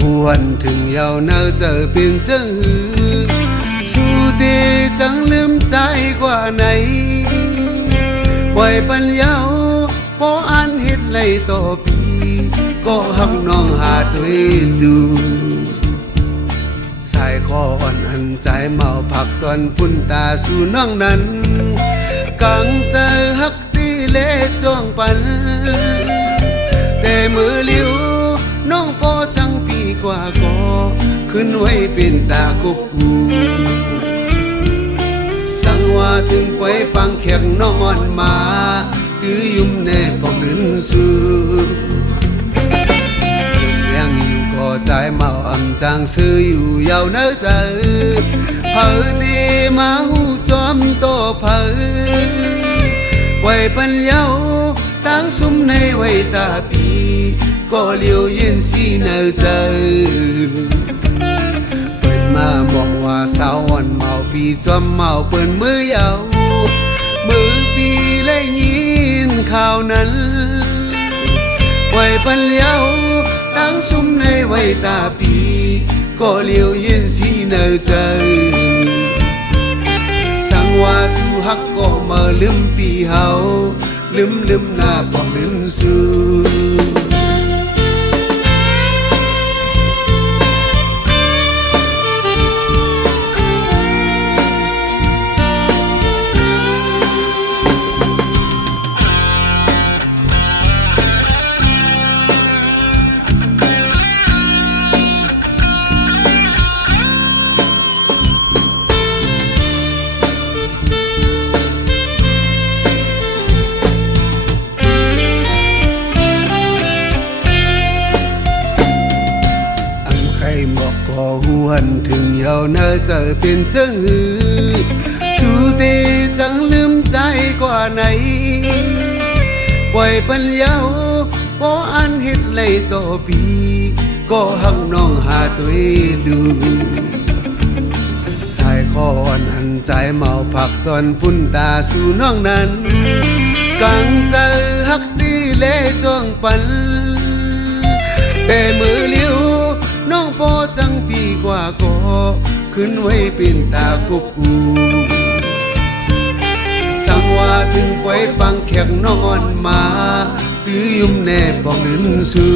หวนถึงยาวเนาเจอเป็นจังหือสู้ตีจังลืมใจกว่าไหนปล่อยปัญญาพออันเฮ็ดไรต่อพี่ก็หักน้องหาตัวดูสายคออ่อนอันใจเมาผักตอนพุ่นตาสู่น้องนั้นกังเจอฮักตีเล่จ้วงปันแต่มือเลี้ยวน้องพอจังปีกว่าก็ขึ้นไว้เป็นตากุกกูสั่งว่าถึงไปปังแขกน้องอ่อนมาตือยุ่มแน่ปองดินสูยังอยู่ก็ใจเมาอ่ำจางซื้ออยู่ยาวเนื้อใจเผอตีมาหูจอมโตเผอไว้ปัญญาตั้งซุ่มในไว้ตาปีก็เลี้ยวเย็นสีเนื้อใจเปิดมาบอกว่าสาวอ่อนเมาปีจอมเมาเปิดมือยาวมือปีและยินข่าวนั้นไว้ปัญญาตั้งซุ่มในไว้ตาปีก็เลี้ยวเย็นสีเนื้อใจสั่งว่าสู้ฮักก็มาลืมปีเฮาลืมหน้าปองลืมสู้บอกก็หวนถึงยาวเนื้อเจอเป็นจังหือชูตีจังลืมใจกว่าไหนปล่อยปัญญาพออันเฮ็ดไรต่อปีก็หักน้องหาตัวดูสายคออ่อนอันใจเมาผักตอนพุ่นตาสู่น้องนั้นกังเจอฮักตีเล่จ้วงปันแต่มือเลี้ยวน้องพอจังปีกว่าก็ขึ้นไว้เป็นตากุกกูสั่งว่าถึงไปปังแขกนอนมาตื้อยุ่มแน่ปองดินสู